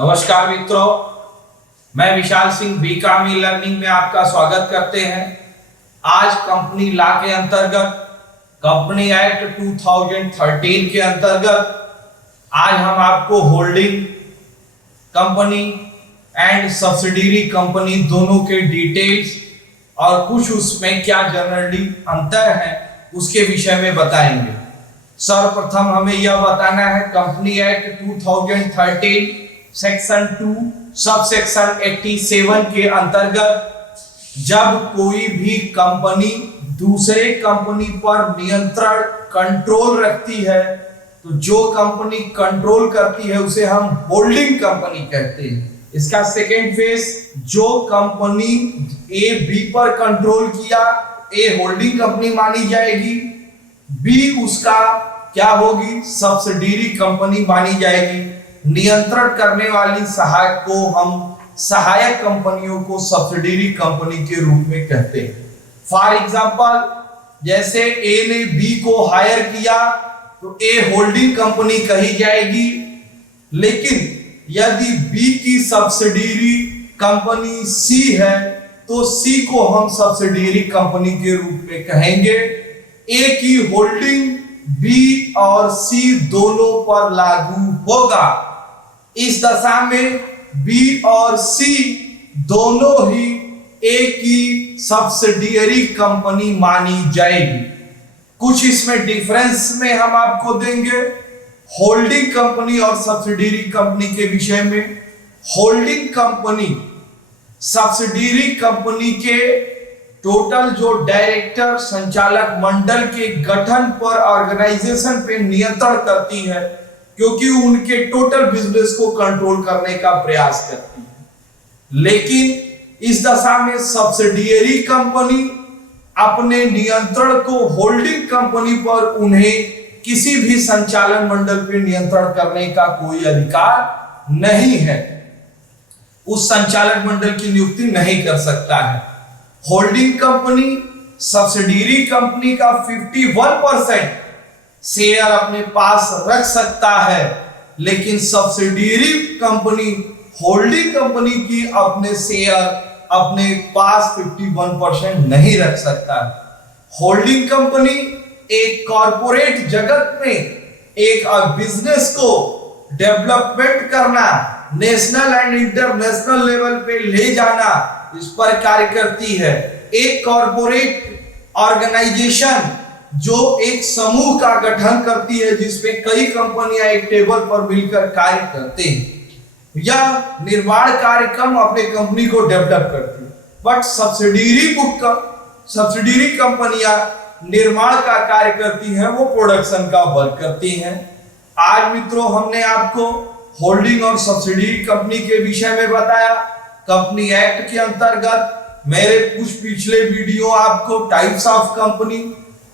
नमस्कार मित्रों, मैं विशाल सिंह बीकामी लर्निंग में आपका स्वागत करते हैं। आज कंपनी लॉ के अंतर्गत कंपनी एक्ट 2013 के अंतर्गत आज हम आपको holding company and subsidiary company दोनों के डिटेल्स और कुछ उसमें क्या जनरली अंतर है उसके विषय में बताएंगे। सर्वप्रथम हमें यह बताना है company act 2013 section 2 sub section 87 के अंतर्गत जब कोई भी कंपनी दूसरे कंपनी पर नियंत्रण कंट्रोल रखती है तो जो कंपनी कंट्रोल करती है उसे हम होल्डिंग कंपनी कहते हैं। इसका सेकेंड फेज, जो कंपनी ए बी पर कंट्रोल किया, ए होल्डिंग कंपनी मानी जाएगी, बी उसका क्या होगी, सब्सिडियरी कंपनी मानी जाएगी। नियंत्रण करने वाली सहायक को हम सहायक कंपनियों को सब्सिडियरी कंपनी के रूप में कहते हैं। फॉर एग्जांपल, जैसे ए ने बी को हायर किया तो ए होल्डिंग कंपनी कही जाएगी, लेकिन यदि बी की सब्सिडियरी कंपनी सी है तो सी को हम सब्सिडियरी कंपनी के रूप में कहेंगे। ए की होल्डिंग बी और सी दोनों पर लागू होगा। इस दशा में बी और सी दोनों ही ए की सब्सिडियरी कंपनी मानी जाएगी। कुछ इसमें डिफरेंस में हम आपको देंगे होल्डिंग कंपनी और सब्सिडियरी कंपनी के विषय में। होल्डिंग कंपनी सब्सिडियरी कंपनी के टोटल जो डायरेक्टर संचालक मंडल के गठन पर ऑर्गेनाइजेशन पे नियंत्रण करती है, क्योंकि उनके टोटल बिजनेस को कंट्रोल करने का प्रयास करती है। लेकिन इस दशा में सब्सिडियरी कंपनी अपने नियंत्रण को होल्डिंग कंपनी पर उन्हें किसी भी संचालन मंडल पर नियंत्रण करने का कोई अधिकार नहीं है, उस संचालक मंडल की नियुक्ति नहीं कर सकता है। होल्डिंग कंपनी सब्सिडियरी कंपनी का 51% शेयर अपने पास रख सकता है, लेकिन सब्सिडियरी कंपनी होल्डिंग कंपनी की अपने शेयर अपने पास 51% नहीं रख सकता। होल्डिंग कंपनी एक कॉरपोरेट जगत में एक बिजनेस को डेवलपमेंट करना, नेशनल एंड इंटरनेशनल लेवल पे ले जाना, इस पर कार्य करती है। एक कॉरपोरेट ऑर्गेनाइजेशन जो एक समूह का गठन करती है जिसमें कई कंपनियां एक टेबल पर मिलकर कार्य करते हैं, या निर्माण कार्यक्रम अपने कंपनी को डेवलप करती है। बट सब्सिडियरी कंपनियां निर्माण का कार्य करती हैं, वो प्रोडक्शन का वर्क करती हैं। आज मित्रों हमने आपको होल्डिंग और सब्सिडियरी कंपनी के विषय में बताया। कंपनी एक्ट के अंतर्गत मेरे कुछ पिछले वीडियो आपको types of company,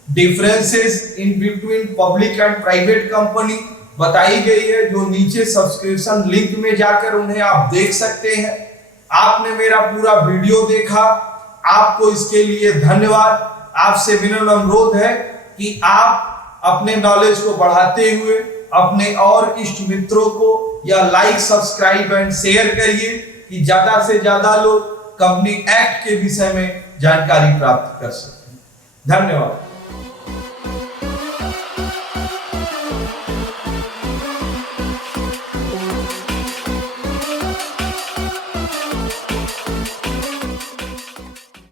differences in between public and private company बताई गई है, जो नीचे सब्सक्रिप्शन लिंक में जाकर उन्हें आप देख सकते हैं। आपने मेरा पूरा वीडियो देखा, आपको इसके लिए धन्यवाद। आपसे विनम्र अनुरोध है कि आप अपने नॉलेज को बढ़ाते हुए अपने और इष्ट मित्रों को या लाइक, सब्सक्राइब एंड शेयर करिए कि ज्यादा से ज्यादा लोग कंपनी एक्ट के विषय में जानकारी प्राप्त कर सकें। धन्यवाद।